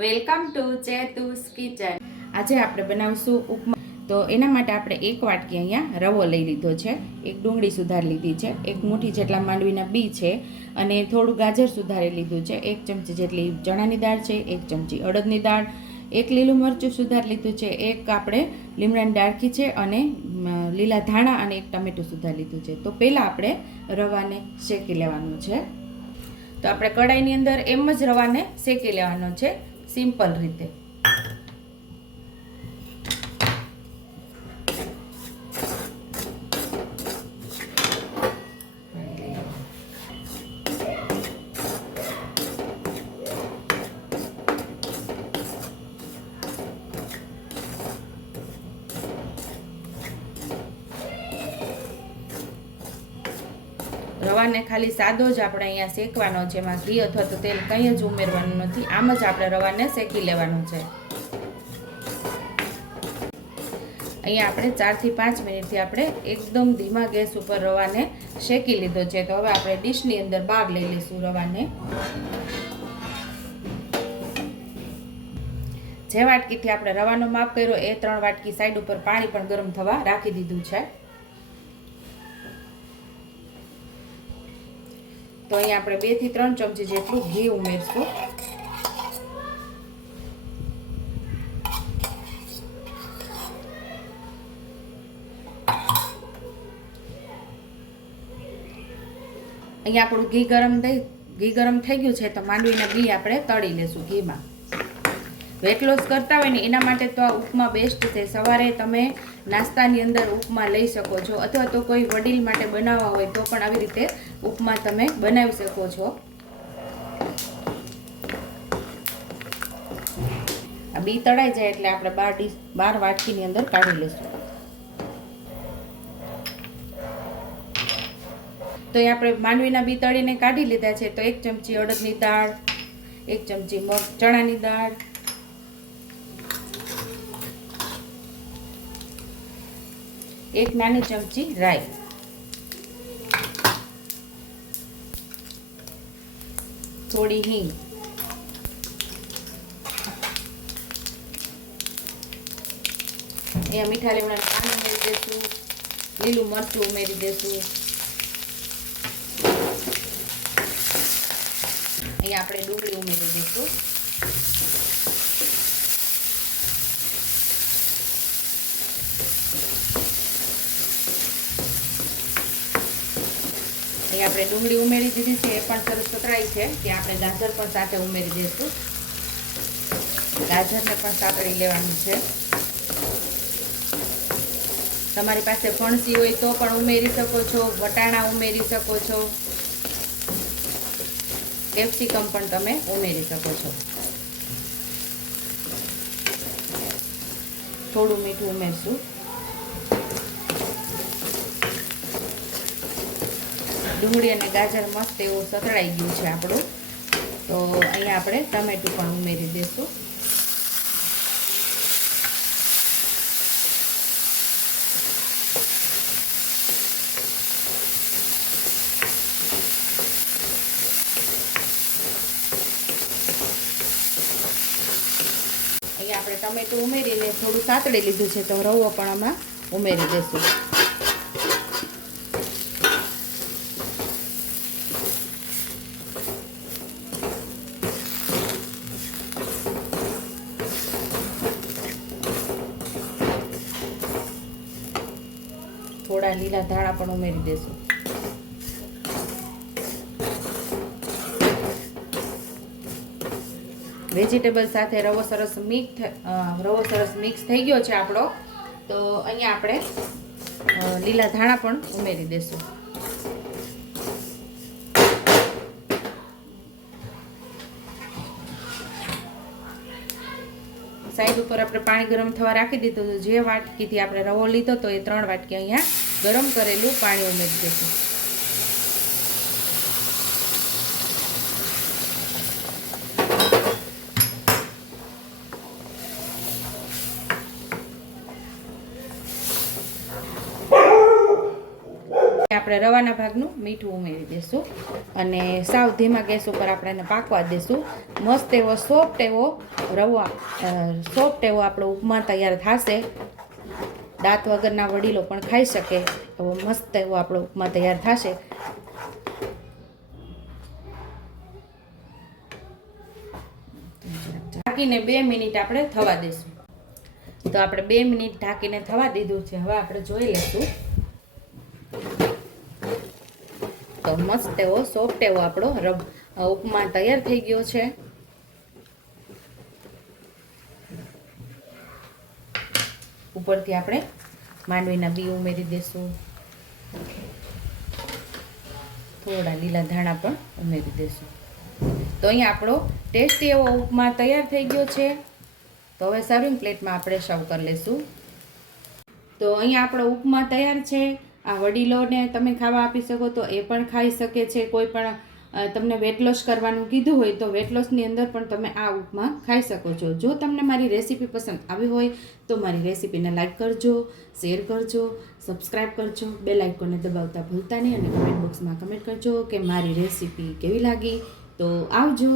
Welcome to ચેતુસ kitchen. આજે આપણે બનાવશું ઉપમા। તો એના માટે આપણે એક વાટકી અહીંયા રવો લઈ લીધો છે, એક ડુંગળી સુધારી લીધી છે, એક મુઠ્ઠી જેટલા માંડવીના બી છે અને થોડું ગાજર સુધારી લીધું છે, એક ચમચી જેટલી ચણાની દાળ છે, એક ચમચી અડદની દાળ, એક લીલું મરચું સુધારી લીધું છે, એક આપણે લીમડાની ડાળખી છે અને લીલા ધાણા અને એક ટમેટું સુધારી લીધું છે। તો પહેલાં આપણે રવાને શેકી લેવાનું છે। તો આપણે કડાઈની અંદર એમ જ રવાને શેકી લેવાનો છે, સિમ્પલ રીતે। રવાને ખાલી સાદો જ આપણે અહીંયા શેકવાનો છે, એમાં ઘી અથવા તો તેલ કંઈ જ ઉમેરવાનું નથી, આમ જ આપણે રવાને શેકી લેવાનું છે। અહીંયા આપણે 4 થી 5 મિનિટથી આપણે એકદમ ધીમા ગેસ ઉપર રવાને શેકી લીધો છે। તો હવે આપણે ડીશની અંદર બહાર લઈ લઈશું રવાને। જે વાટકીથી આપણે રવાનો માપ કર્યો એ 3 વાટકી સાઈડ ઉપર પાણી પણ ગરમ થવા રાખી દીધું છે। તો અહીંયા આપણે 2 થી 3 ચમચી જેટલું ઘી ઉમેરશું। અહીંયા આપણું ઘી ગરમ થઈ ગયું છે, તો માંડવીના બી આપણે તળી લેશું ઘીમાં। વેટ લોસ કરતા હોય ને એના માટે તો આ ઉપમા બેસ્ટ છે। સવારે તમે નાસ્તાની અંદર ઉપમા લઈ શકો છો, અથવા તો કોઈ વડીલ માટે બનાવવા હોય તો પણ આવી રીતે ઉપમા તમે બનાવી શકો છો। આ બી તળાઈ જાય એટલે આપણે 12 વાટકીની અંદર કાઢી લઈશું। તો એ આપણે માંડવીના બી તળીને કાઢી લીધા છે। તો 1 ચમચી અડદની દાળ, 1 ચમચી ચણાની દાળ, 1 નાની ચમચી રાઈ, થોડી હિંગ, અહીંયા મીઠા લીમડાનું પાણી ઉમેરી દઈશું, લીલું મરચું ઉમેરી દઈશું। અહીંયા આપણે ડુંગળી ઉમેરી દઈશું। અહીંયા આપણે ડુંગળી ઉમેરી દીધી છે, એ પણ સરસ સતરાઈ છે કે આપણે ગાજર પણ સાથે ઉમેરી દઈશું। ગાજરને પણ સાતળી લેવાનું છે। તમારી પાસે ફણસી હોય તો પણ ઉમેરી શકો છો, વટાણા ઉમેરી શકો છો, કેપ્સિકમ પણ તમે ઉમેરી શકો છો। થોડું મીઠું ઉમેરશું। ડુંગળી અને ગાજર મસ્ત એવું સતળાઈ ગયું છે આપણું। તો અહીંયા આપણે ટમેટું પણ ઉમેરી દઈશું। અહીંયા આપણે ટમેટું ઉમેરીને થોડું સાતળી લીધું છે, તો રવો પણ આમાં ઉમેરી દઈશું। થોડા લીલા ધાણા પણ ઉમેરી દઈશું। વેજીટેબલ સાથે રવો સરસ મિક્સ થઈ ગયો છે આપણો। તો અહીંયા આપણે લીલા ધાણા પણ ઉમેરી દઈશું। સાઈડ ઉપર આપણે પાણી ગરમ થવા રાખી દીધું। જે વાટકીથી આપણે રવો લીધો તો એ 3 વાટકી અહીંયા ગરમ કરેલું પાણી ઉમેરી દઈશું। આપણે રવાના ભાગનું મીઠું ઉમેરી દઈશું અને સાવ ધીમા ગેસ ઉપર આપણે એને પાકવા દઈશું. મસ્ત એવો સોફ્ટ એવો આપણો ઉપમા તૈયાર થશે. દાંત વગરના વડીલો પણ ખાઈ શકે એવો મસ્ત એવો આપણો ઉપમા તૈયાર થશે. ઢાંકીને 2 મિનિટ આપણે થવા દઈશું. તો આપણે 2 મિનિટ ઢાંકીને થવા દીધું છે. હવે આપણે જોઈ લઈશું. તો મસ્ત એવો સોફ્ટ એવો આપણો ઉપમા તૈયાર થઈ ગયો છે. ઉપરથી આપણે માંડવીના બી ઉમેરી દઈશું. થોડા લીલા ધાણા પણ ઉમેરી દઈશું. તો અહીંયા આપણો ટેસ્ટી એવો ઉપમા તૈયાર થઈ ગયો છે. તો હવે સર્વિંગ પ્લેટમાં આપણે સર્વ કરી લઈશું. તો અહીંયા આપણો ઉપમા તૈયાર છે. આ વડીલોને તમે ખાવા આપી શકો તો એ પણ ખાઈ શકે છે. કોઈ પણ તમને વેટ લોસ કરવાનું કીધું હોય તો વેટ લોસની અંદર પણ તમે આ ઉપમા ખાઈ શકો છો. જો તમને મારી રેસીપી પસંદ આવી હોય તો મારી રેસીપીને લાઈક કરજો, શેર કરજો, સબસ્ક્રાઈબ કરજો, બેલ આઇકોનને દબાવતા ભૂલતા નહીં અને કમેન્ટ બોક્સમાં કમેન્ટ કરજો કે મારી રેસીપી કેવી લાગી. તો આવજો.